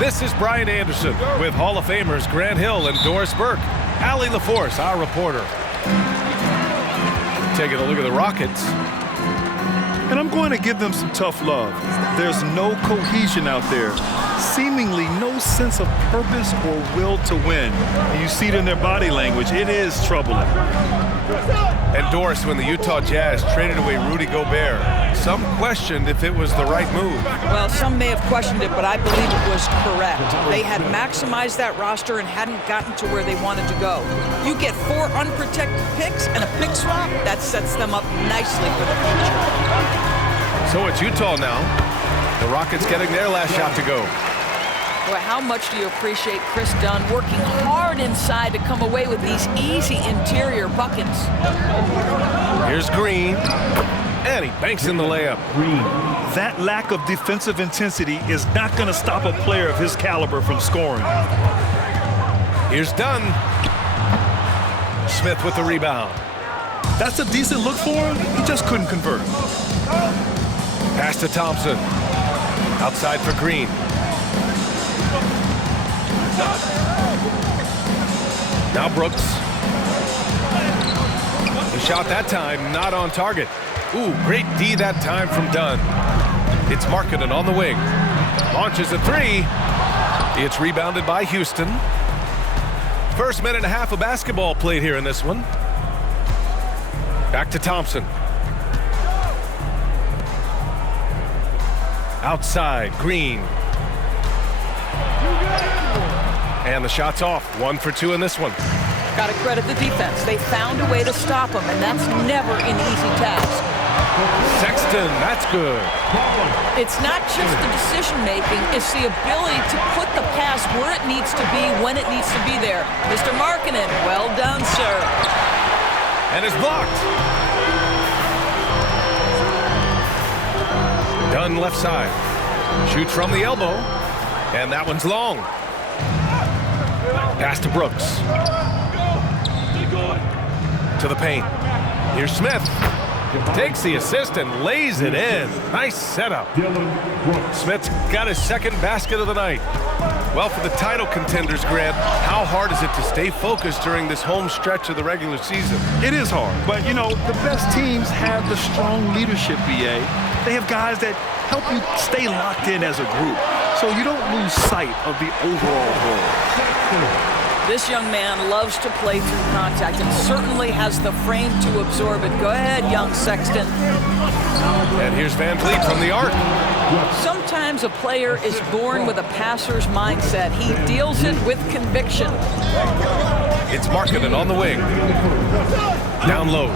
This is Brian Anderson with Hall of Famers Grant Hill and Doris Burke. Allie LaForce, our reporter. Taking a look at the Rockets. And I'm going to give them some tough love. There's no cohesion out there. Seemingly no sense of purpose or will to win. And you see it in their body language. It is troubling. And Doris, when the Utah Jazz traded away Rudy Gobert, some questioned if it was the right move. Well, some may have questioned it, but I believe it was correct. They had maximized that roster and hadn't gotten to where they wanted to go. You get 4 unprotected picks and a pick swap, that sets them up nicely for the future. So it's Utah now. The Rockets getting their last shot to go. Boy, how much do you appreciate Chris Dunn working hard inside to come away with these easy interior buckets? Here's Green, and he banks in the layup. That lack of defensive intensity is not going to stop a player of his caliber from scoring. Here's Dunn. Smith with the rebound. That's a decent look for him. He just couldn't convert. Pass to Thompson. Outside for Green. Now Brooks. The shot that time not on target. Ooh, great D that time from Dunn. It's Markkanen on the wing. Launches a 3. It's rebounded by Houston. First minute and a half of basketball played here in this one. Back to Thompson. Outside, Green. And the shot's off. 1 for 2 in this one. Got to credit the defense. They found a way to stop him, and that's never an easy task. Sexton, that's good. It's not just the decision-making, it's the ability to put the pass where it needs to be, when it needs to be there. Mr. Markkanen, well done, sir. And it's blocked. Dunn left side. Shoots from the elbow. And that one's long. Pass to Brooks. To the paint. Here's Smith. Takes the assist and lays it in. Nice setup. Smith's got his second basket of the night. Well, for the title contenders, Grant, how hard is it to stay focused during this home stretch of the regular season? It is hard, but you know, the best teams have the strong leadership, BA. They have guys that help you stay locked in as a group, so you don't lose sight of the overall goal. This young man loves to play through contact and certainly has the frame to absorb it. Go ahead, young Sexton. And here's Van Vliet from the arc. Sometimes a player is born with a passer's mindset. He deals it with conviction. It's Markkanen on the wing. Down low.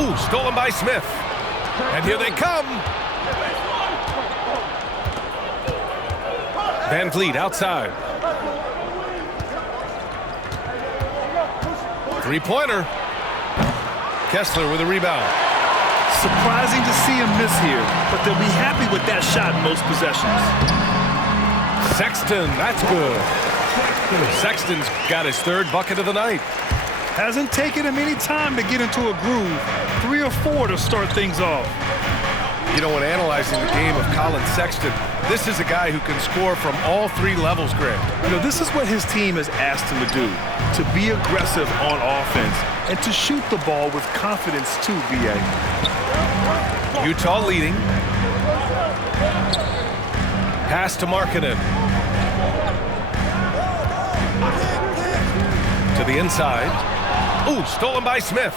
Ooh, stolen by Smith. And here they come. Van Vliet outside. Three-pointer. Kessler with a rebound. Surprising to see him miss here, but they'll be happy with that shot in most possessions. Sexton, that's good. Sexton's got his third bucket of the night. Hasn't taken him any time to get into a groove. 3 or 4 to start things off. You know, when analyzing the game of Colin Sexton, this is a guy who can score from all 3 levels, Grant. You know, this is what his team has asked him to do, to be aggressive on offense and to shoot the ball with confidence too, B.A. Utah leading. Pass to Markkanen. To the inside. Ooh, stolen by Smith.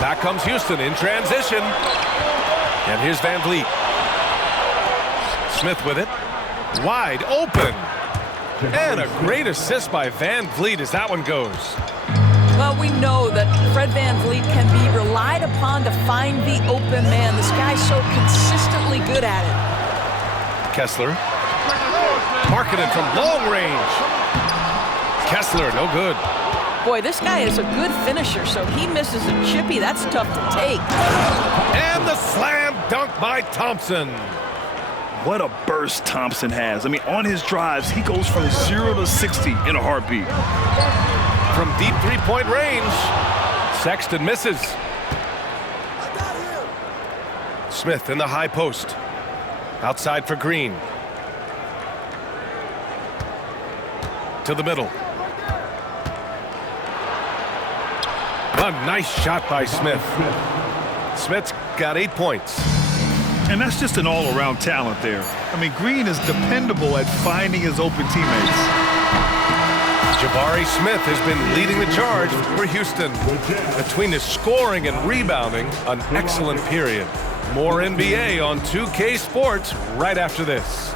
Back comes Houston in transition. And here's Van Vliet. Smith with it. Wide open. And a great assist by Van Vliet as that one goes. Well, we know that Fred Van Vliet can be relied upon to find the open man. This guy's so consistently good at it. Kessler. Markkanen from long range. Kessler, no good. Boy, this guy is a good finisher, so he misses a chippy. That's tough to take. And the slam dunk by Thompson. What a burst Thompson has. I mean, on his drives, he goes from 0 to 60 in a heartbeat. From deep three-point range, Sexton misses. Smith in the high post. Outside for Green. to the middle. A nice shot by Smith. Smith's got 8 points. And that's just an all-around talent there. I mean, Green is dependable at finding his open teammates. Jabari Smith has been leading the charge for Houston. Between his scoring and rebounding, an excellent period. More NBA on 2K Sports right after this.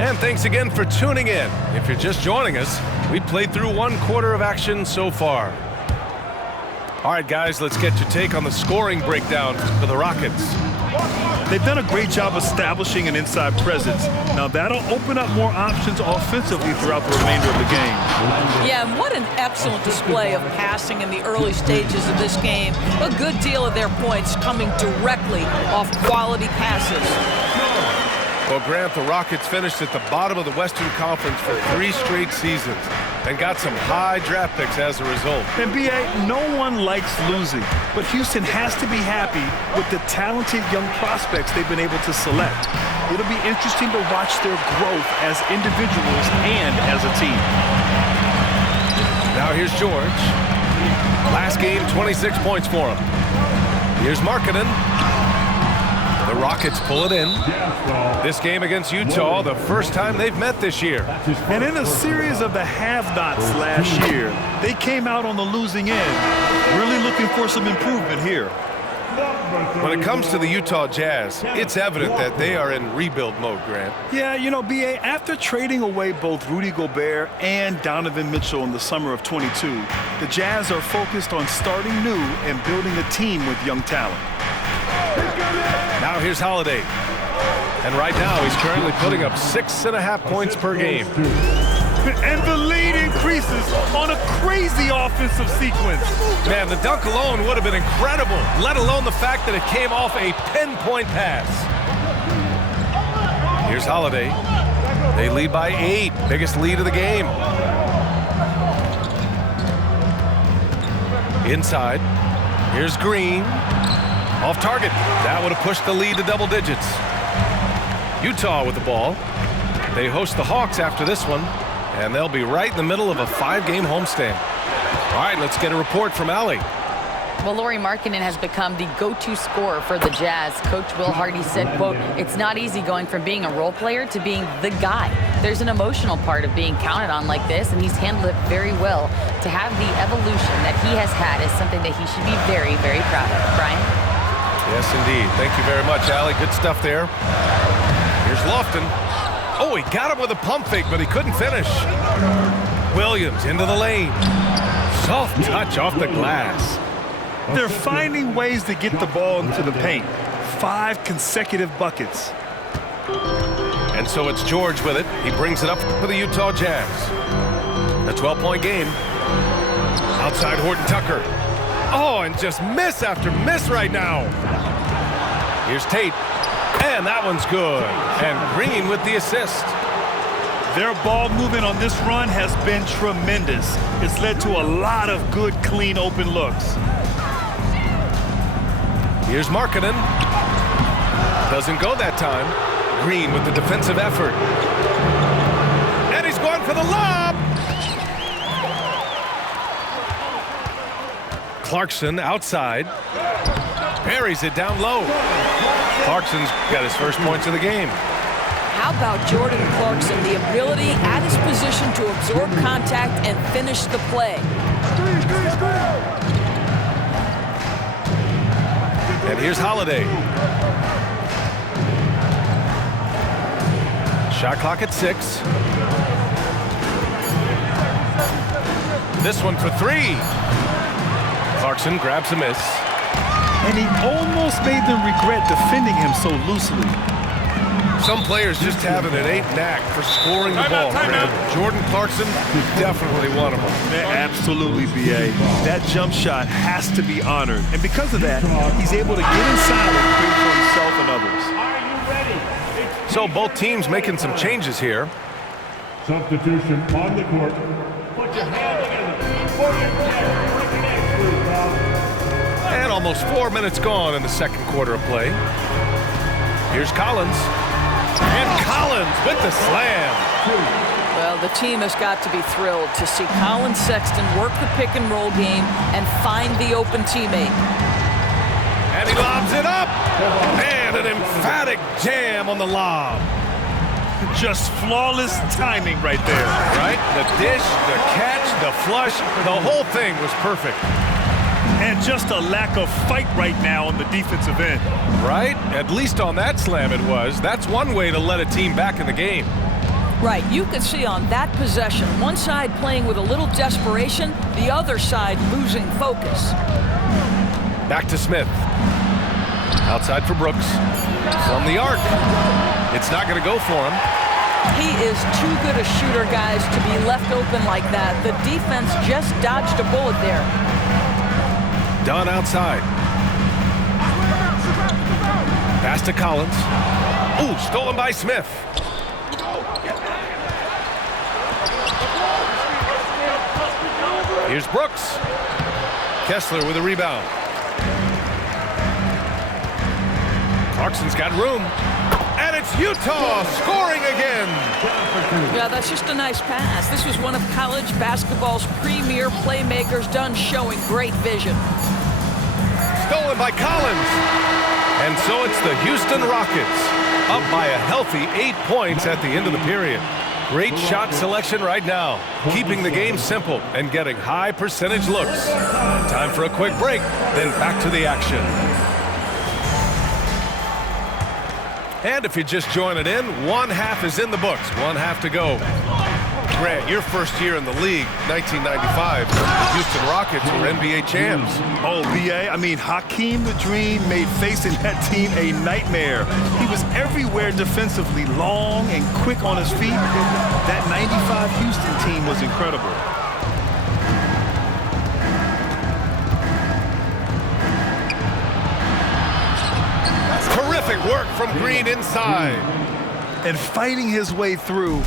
And thanks again for tuning in. If you're just joining us, we played through 1 quarter of action so far. All right, guys, let's get your take on the scoring breakdown for the Rockets. They've done a great job establishing an inside presence. Now, that'll open up more options offensively throughout the remainder of the game. Yeah, and what an excellent display of passing in the early stages of this game. A good deal of their points coming directly off quality passes. Well, Grant, the Rockets finished at the bottom of the Western Conference for 3 straight seasons and got some high draft picks as a result. And B.A., no one likes losing, but Houston has to be happy with the talented young prospects they've been able to select. It'll be interesting to watch their growth as individuals and as a team. Now here's George. Last game, 26 points for him. Here's Markkanen. The Rockets pull it in. This game against Utah, the first time they've met this year. And in a series of the have-nots last year, they came out on the losing end, really looking for some improvement here. When it comes to the Utah Jazz, it's evident that they are in rebuild mode, Grant. Yeah, you know, B.A., after trading away both Rudy Gobert and Donovan Mitchell in the summer of '22, the Jazz are focused on starting new and building a team with young talent. Now here's Holiday. And right now he's currently putting up 6.5 points per game. And the lead increases on a crazy offensive sequence. Man, the dunk alone would have been incredible, let alone the fact that it came off a pinpoint pass. Here's Holiday. They lead by 8, biggest lead of the game. Inside. Here's Green. Off target. That would have pushed the lead to double digits. Utah with the ball. They host the Hawks after this one, and they'll be right in the middle of a 5-game homestand. All right, let's get a report from Allie. Well, Lauri Markkanen has become the go-to scorer for the Jazz. Coach Will Hardy said, quote, "It's not easy going from being a role player to being the guy. There's an emotional part of being counted on like this, and he's handled it very well. To have the evolution that he has had is something that he should be very, very proud of." Brian? Yes, indeed. Thank you very much, Allie. Good stuff there. Here's Lofton. Oh, he got him with a pump fake, but he couldn't finish. Williams into the lane. Soft touch off the glass. They're finding ways to get the ball into the paint. 5 consecutive buckets. And so it's George with it. He brings it up for the Utah Jazz. A 12-point game. Outside Horton Tucker. Oh, and just miss after miss right now. Here's Tate. And that one's good. And Green with the assist. Their ball movement on this run has been tremendous. It's led to a lot of good, clean, open looks. Here's Markkanen. Doesn't go that time. Green with the defensive effort. And he's going for the lob. Clarkson outside. Buries it down low. Clarkson's got his first points of the game. How about Jordan Clarkson, the ability at his position to absorb contact and finish the play? And here's Holiday. Shot clock at 6. This one for 3. Clarkson grabs a miss. And he almost made them regret defending him so loosely. Some players just have an innate knack for scoring the ball. Jordan Clarkson is definitely one of them. Absolutely, B.A. That jump shot has to be honored. And because of that, he's able to get inside and create for himself and others. So both teams making some changes here. Substitution on the court. Put your hand together. And almost 4 minutes gone in the second quarter of play. Here's Collins. And Collins with the slam. Well, the team has got to be thrilled to see Collin Sexton work the pick-and-roll game and find the open teammate. And he lobs it up. And an emphatic jam on the lob. Just flawless timing right there. Right? The dish, the catch, the flush, the whole thing was perfect. And just a lack of fight right now on the defensive end. Right? At least on that slam it was. That's one way to let a team back in the game. Right, you could see on that possession, one side playing with a little desperation, the other side losing focus. Back to Smith. Outside for Brooks. From the arc. It's not going to go for him. He is too good a shooter, guys, to be left open like that. The defense just dodged a bullet there. Dunn outside. Pass to Collins. Ooh, stolen by Smith. Here's Brooks. Kessler with a rebound. Clarkson's got room. And it's Utah scoring again. Yeah, that's just a nice pass. This was one of college basketball's premier playmakers, Dunn showing great vision. Stolen by Collins. And so it's the Houston Rockets up by a healthy 8 points at the end of the period. Great shot selection right now, keeping the game simple and getting high percentage looks. Time for a quick break, then back to the action. And if you're just joining in, one half is in the books, one half to go. Grant, your first year in the league, 1995, the Houston Rockets were NBA champs. Oh, B.A., I mean, Hakeem the Dream made facing that team a nightmare. He was everywhere defensively, long and quick on his feet. That 95 Houston team was incredible. Terrific work from Green inside. And fighting his way through.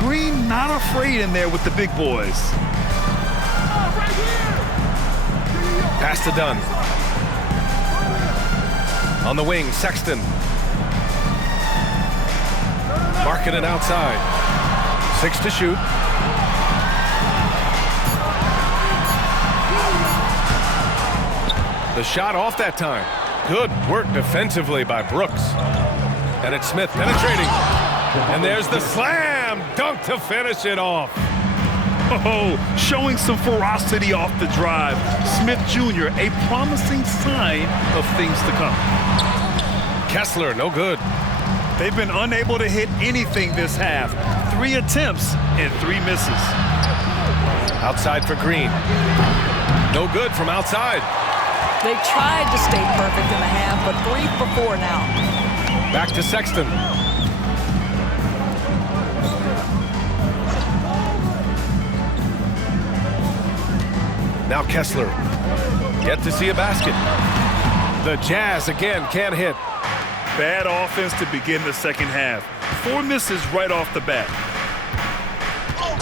Green not afraid in there with the big boys. Pass to Dunn. On the wing, Sexton. Marking it outside. 6 to shoot. The shot off that time. Good work defensively by Brooks. And it's Smith penetrating. And there's the slam dunk to finish it off. Oh, showing some ferocity off the drive. Smith Jr., a promising sign of things to come. Kessler, no good. They've been unable to hit anything this half. 3 attempts and 3 misses. Outside for Green. No good from outside. They tried to stay perfect in the half, but 3 for 4 now. Back to Sexton. Now Kessler. Yet to see a basket. The Jazz again can't hit. Bad offense to begin the second half. 4 misses right off the bat.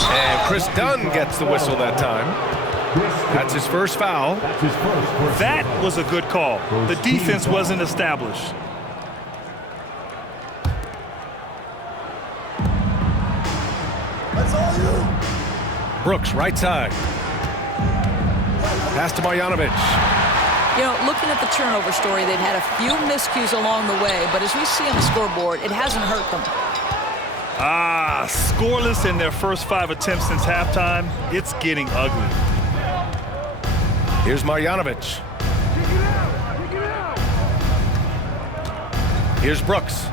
And Chris Dunn gets the whistle that time. That's his first foul. That was a good call. The defense wasn't established. Brooks, right side. Pass to Marjanovic. You know, looking at the turnover story, they've had a few miscues along the way, but as we see on the scoreboard, it hasn't hurt them. Scoreless in their first 5 attempts since halftime. It's getting ugly. Here's Marjanovic. Here's Brooks.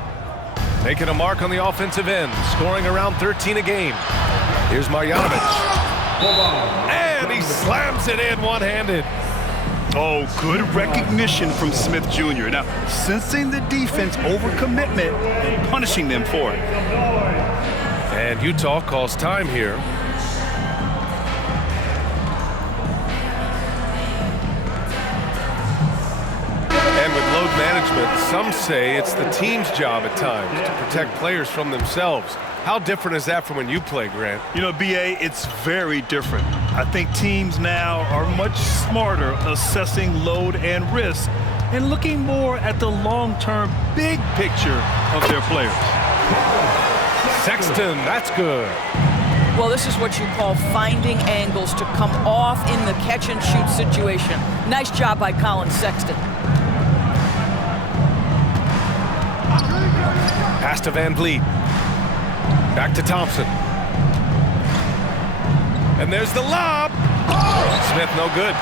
Making a mark on the offensive end, scoring around 13 a game. Here's Marjanovic. And he slams it in one-handed. Oh, good recognition from Smith Jr. Now, sensing the defense overcommitment and punishing them for it. And Utah calls time here. And with load management, some say it's the team's job at times to protect players from themselves. How different is that from when you play, Grant? You know, B.A., it's very different. I think teams now are much smarter assessing load and risk and looking more at the long-term big picture of their players. Sexton, that's good. Well, this is what you call finding angles to come off in the catch-and-shoot situation. Nice job by Collin Sexton. Pass to Van Vliet. Back to Thompson. And there's the lob. Smith, no good.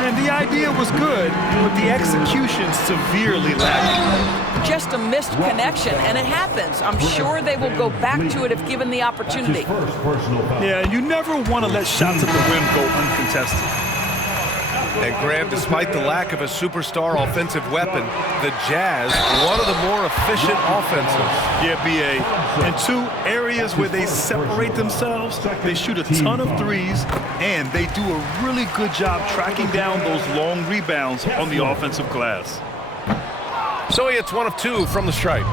And the idea was good, but the execution severely lacking. Just a missed connection, and it happens. I'm sure they will go back to it if given the opportunity. Yeah, you never want to let shots at the rim go uncontested. And Grant, despite the lack of a superstar offensive weapon, the Jazz, one of the more efficient offenses. Yeah, B.A. In two areas where they separate themselves, they shoot a ton of threes, and they do a really good job tracking down those long rebounds on the offensive glass. So he hits 1 of 2 from the stripe.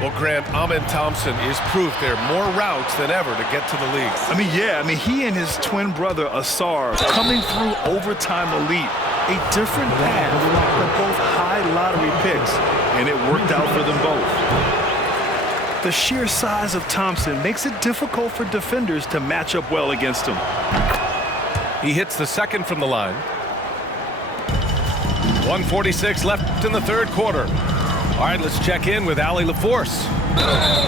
Well, Grant, Amen Thompson is proof there are more routes than ever to get to the league. He and his twin brother, Asar, coming through overtime elite. A different path, but both high lottery picks, and it worked out for them both. The sheer size of Thompson makes it difficult for defenders to match up well against him. He hits the second from the line. 1:46 left in the third quarter. All right, let's check in with Allie LaForce.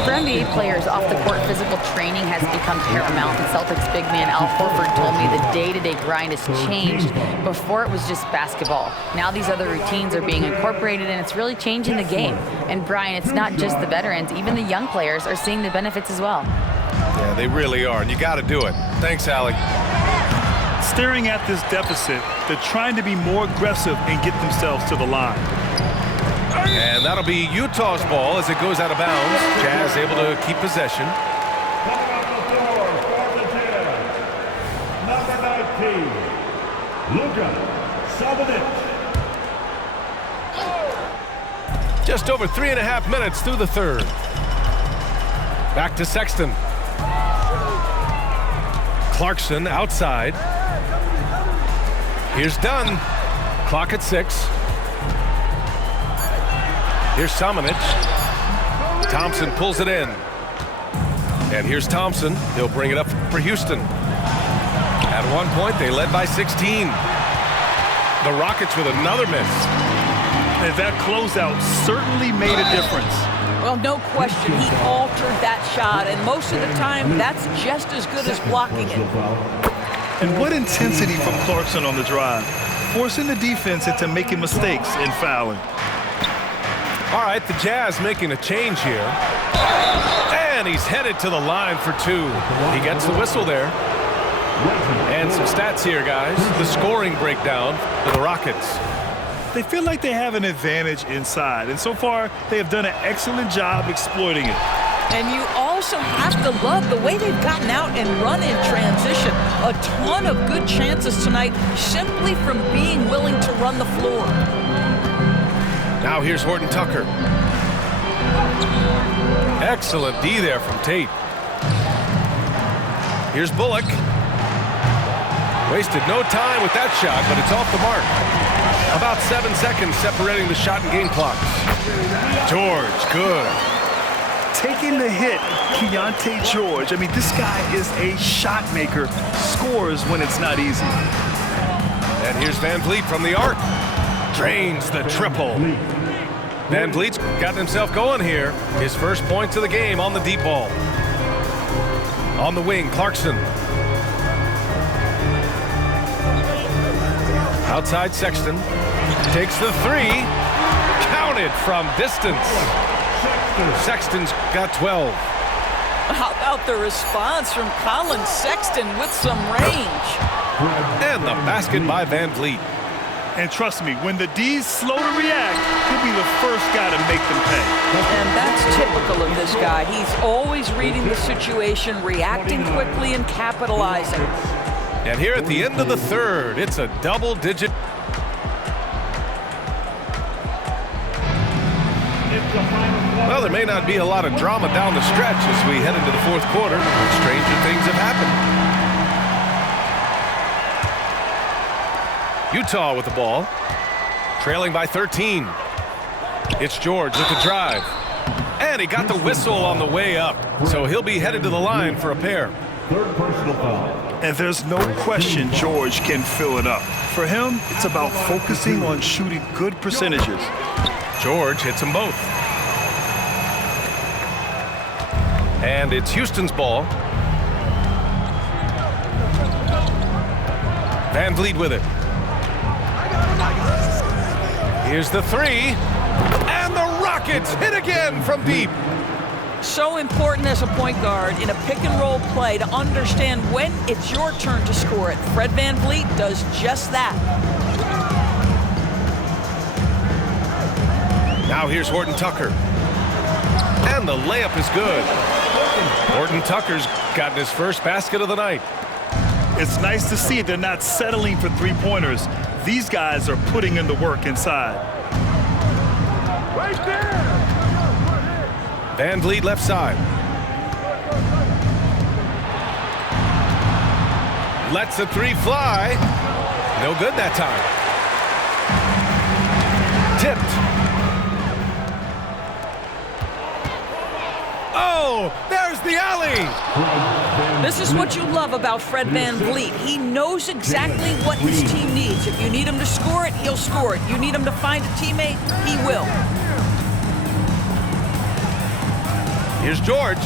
For NBA players, off-the-court physical training has become paramount. And Celtics big man Al Horford told me the day-to-day grind has changed. Before, it was just basketball. Now these other routines are being incorporated, and it's really changing the game. And, Brian, it's not just the veterans. Even the young players are seeing the benefits as well. Yeah, they really are, and you got to do it. Thanks, Allie. Staring at this deficit, they're trying to be more aggressive and get themselves to the line. And that'll be Utah's ball as it goes out of bounds. Jazz able to keep possession. Coming off the floor for the Jazz, number 19, Luka Šabac. Just over 3.5 minutes through the third. Back to Sexton. Clarkson outside. Here's Dunn. Clock at 6. Here's Samanic. Thompson pulls it in. And here's Thompson. He'll bring it up for Houston. At one point, they led by 16. The Rockets with another miss. And that closeout certainly made a difference. Well, no question, he altered that shot, and most of the time, that's just as good as blocking it. And what intensity from Clarkson on the drive, forcing the defense into making mistakes and fouling. All right, the Jazz making a change here. And he's headed to the line for 2. He gets the whistle there. And some stats here, guys. The scoring breakdown for the Rockets. They feel like they have an advantage inside, and so far, they have done an excellent job exploiting it. And you also have to love the way they've gotten out and run in transition. A ton of good chances tonight simply from being willing to run the floor. Now here's Horton Tucker. Excellent D there from Tate. Here's Bullock. Wasted no time with that shot, but it's off the mark. About 7 seconds separating the shot and game clocks. George, good. Taking the hit, Keyonte George. I mean, this guy is a shot maker. Scores when it's not easy. And here's Van Vliet from the arc. Drains the triple. Van Vliet's gotten himself going here. His first points of the game on the deep ball. On the wing, Clarkson. Outside Sexton. Takes the 3. Counted from distance. Sexton's got 12. How about the response from Collin Sexton with some range? And the basket by Van Vliet. And trust me, when the D's slow to react, he'll be the first guy to make them pay. And that's typical of this guy. He's always reading the situation, reacting quickly, and capitalizing. And here at the end of the third, it's a double-digit. It's the final Well, there may not be a lot of drama down the stretch as we head into the fourth quarter. Stranger things have happened. Utah with the ball, trailing by 13. It's George with the drive. And he got the whistle on the way up, so he'll be headed to the line for a pair. Third personal foul. And there's no question George can fill it up. For him, it's about focusing on shooting good percentages. George hits them both. And it's Houston's ball. Van Vliet with it. Here's the three. And the Rockets hit again from deep. So important as a point guard in a pick-and-roll play to understand when it's your turn to score it. Fred VanVleet does just that. Now here's Horton Tucker. And the layup is good. Horton Tucker's gotten his first basket of the night. It's nice to see they're not settling for three-pointers. These guys are putting in the work inside. Right there. Van Vliet left side. Lets the three fly. No good that time. Tipped. Oh, there's the alley. This is what you love about Fred VanVleet. He knows exactly what his team needs. If you need him to score it, he'll score it. You need him to find a teammate, he will. Here's George,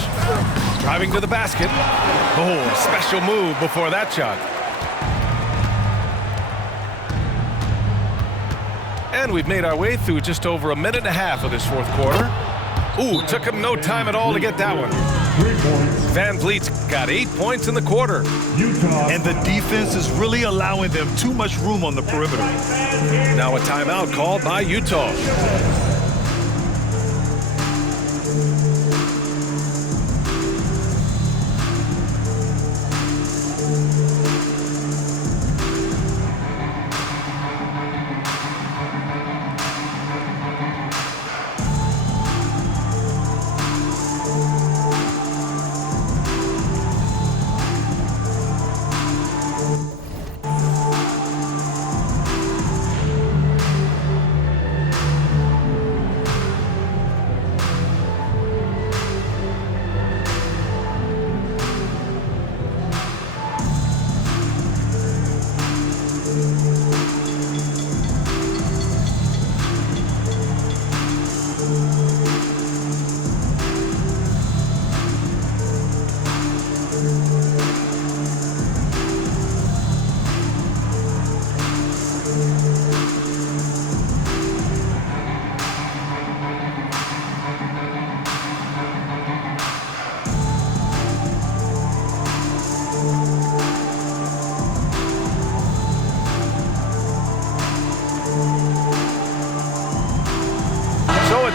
driving to the basket. Oh, special move before that shot. And we've made our way through just over a minute and a half of this fourth quarter. Ooh, took him no time at all to get that one. 3 points. Van Vliet's got 8 points in the quarter. Utah. And the defense is really allowing them too much room on the perimeter. Now a timeout called by Utah.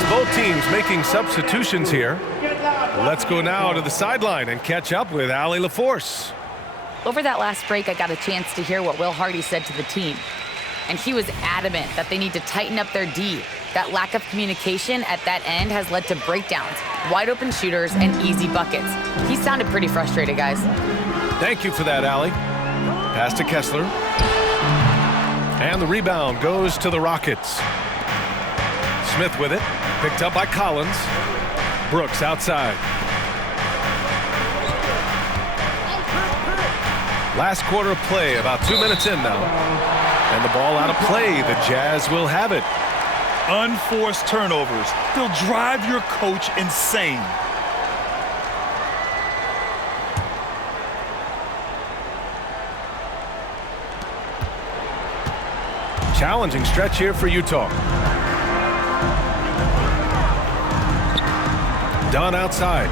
Both teams making substitutions here. Let's go now to the sideline and catch up with Allie LaForce. Over that last break, I got a chance to hear what Will Hardy said to the team. And he was adamant that they need to tighten up their D. That lack of communication at that end has led to breakdowns, wide open shooters, and easy buckets. He sounded pretty frustrated, guys. Thank you for that, Allie. Pass to Kessler. And the rebound goes to the Rockets. Smith with it. Picked up by Collins. Brooks outside. Last quarter of play, about 2 minutes in now. And the ball out of play. The Jazz will have it. Unforced turnovers. They'll drive your coach insane. Challenging stretch here for Utah. Dunn outside.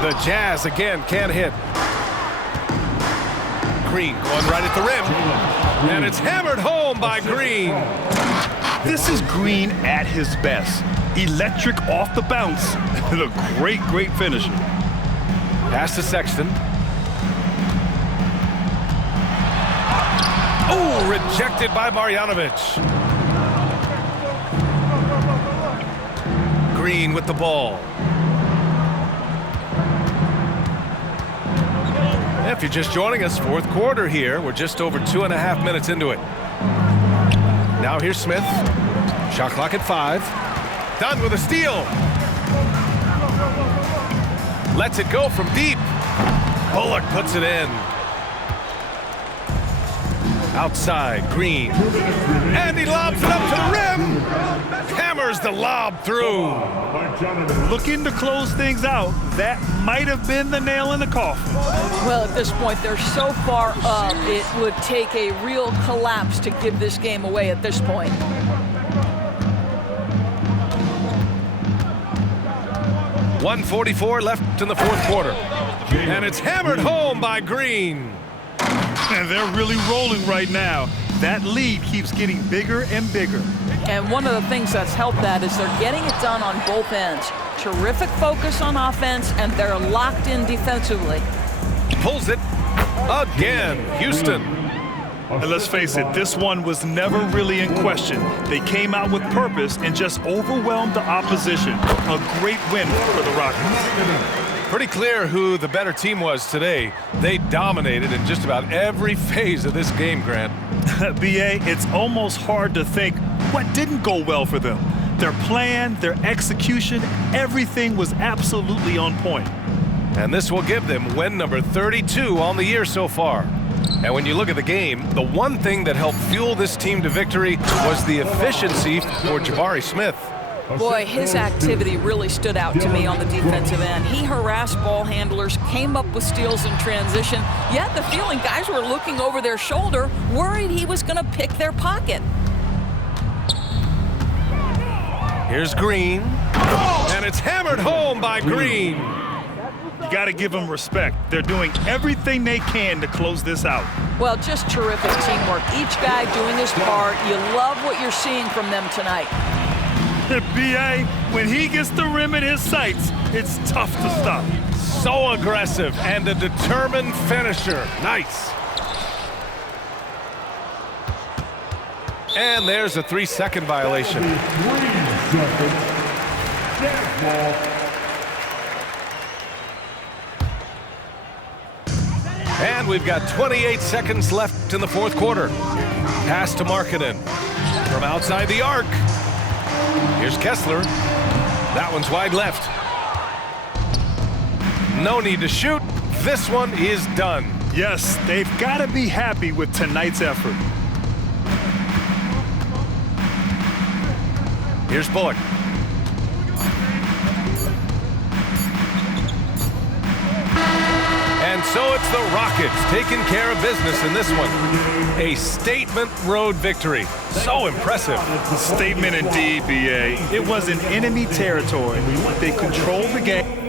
The Jazz again can't hit. Green going right at the rim. And it's hammered home by Green. This is Green at his best. Electric off the bounce. And a great finisher. Pass to Sexton. Oh, rejected by Marjanovic. Green with the ball. If you're just joining us, fourth quarter here. We're just over 2.5 minutes into it. Now here's Smith. Shot clock at 5. Done with a steal. Lets it go from deep. Bullock puts it in. Outside, Green. And he lobs it up to the rim. Hammers the lob through. Looking to close things out. That might have been the nail in the coffin. Well, at this point, they're so far up, it would take a real collapse to give this game away at this point. .144 left in the fourth quarter. And it's hammered home by Green. And they're really rolling right now. That lead keeps getting bigger and bigger. And one of the things that's helped that is they're getting it done on both ends. Terrific focus on offense, and they're locked in defensively. Pulls it again. Houston. And let's face it, this one was never really in question. They came out with purpose and just overwhelmed the opposition. A great win for the Rockets. Pretty clear who the better team was today. They dominated in just about every phase of this game, Grant. B.A., it's almost hard to think what didn't go well for them. Their plan, their execution, everything was absolutely on point. And this will give them win number 32 on the year so far. And when you look at the game, the one thing that helped fuel this team to victory was the efficiency for Jabari Smith. Boy, his activity really stood out to me on the defensive end. He harassed ball handlers, came up with steals in transition. You had the feeling guys were looking over their shoulder, worried he was going to pick their pocket. Here's Green. And it's hammered home by Green. You got to give them respect. They're doing everything they can to close this out. Well, just terrific teamwork. Each guy doing his part. You love what you're seeing from them tonight. B.A., when he gets the rim in his sights, it's tough to stop. So aggressive and a determined finisher. Nice. And there's a 3-second violation. 3 seconds. Dead ball. And we've got 28 seconds left in the fourth quarter. Pass to Markkanen from outside the arc. Here's Kessler. That one's wide left. No need to shoot. This one is done. Yes, they've got to be happy with tonight's effort. Here's Bullock. And so it's the Rockets taking care of business in this one. A statement road victory. So impressive. Statement indeed, B.A. It was in enemy territory. They controlled the game.